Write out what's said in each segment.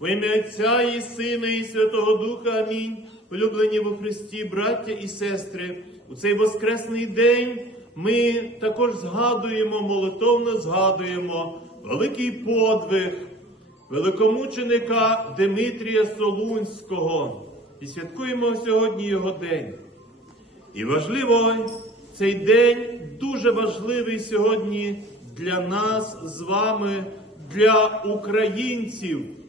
Во ім'я Отця і Сина, і Святого Духа. Амінь. Улюблені во Христі, браття і сестри, у цей воскресний день ми також згадуємо, молитовно згадуємо великий подвиг великомученика Димитрія Солунського і святкуємо сьогодні його день. І важливо, цей день дуже важливий сьогодні для нас з вами, для українців.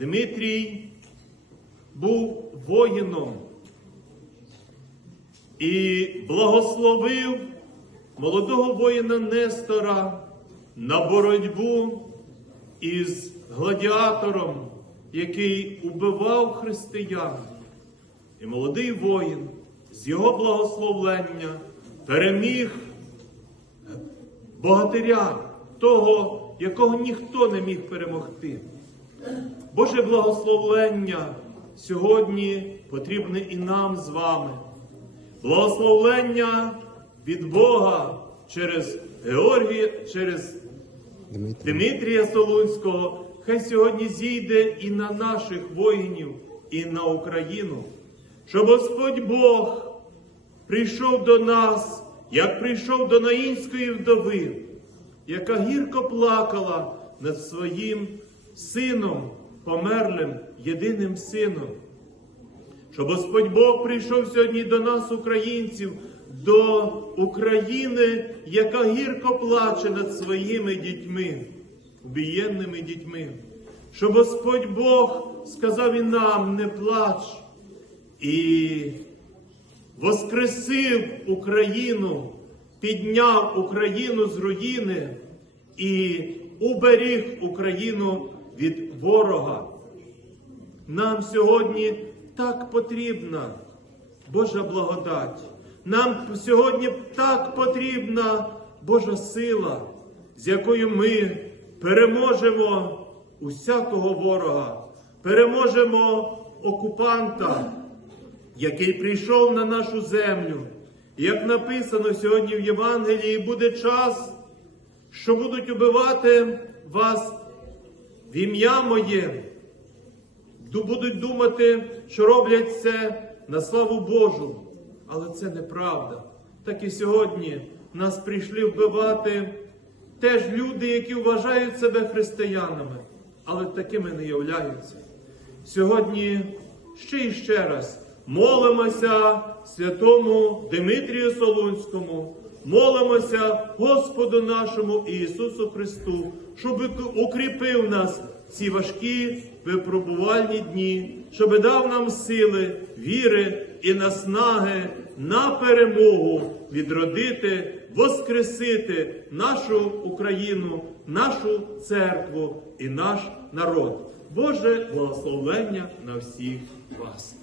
Дмитрій був воїном і благословив молодого воїна Нестора на боротьбу із гладіатором, який убивав християн. І молодий воїн з його благословлення переміг богатиря, того, якого ніхто не міг перемогти. Боже благословлення сьогодні потрібне і нам з вами. Благословлення від Бога через Георгія, через. Дмитрія Солунського, хай сьогодні зійде і на наших воїнів, і на Україну, щоб Господь Бог прийшов до нас, як прийшов до Наїнської вдови, яка гірко плакала над своїм сином, померлим, єдиним сином. Щоб Господь Бог прийшов сьогодні до нас, українців, до України, яка гірко плаче над своїми дітьми, убієнними дітьми. Щоб Господь Бог сказав і нам, не плач, і воскресив Україну, підняв Україну з руїни і уберіг Україну від ворога. Нам сьогодні так потрібна Божа благодать. Нам сьогодні так потрібна Божа сила, з якою ми переможемо усякого ворога, переможемо окупанта, який прийшов на нашу землю. Як написано сьогодні в Євангелії, буде час, що будуть убивати вас в ім'я моє. Будуть думати, що роблять це на славу Божу. Але це неправда. Так і сьогодні нас прийшли вбивати теж люди, які вважають себе християнами, але такими не являються. Сьогодні ще і ще раз молимося святому Димитрію Солунському, молимося Господу нашому Ісусу Христу, щоб укріпив нас ці важкі випробувальні дні, щоб дав нам сили, віри і наснаги на перемогу відродити, воскресити нашу Україну, нашу церкву і наш народ. Боже благословення на всіх вас.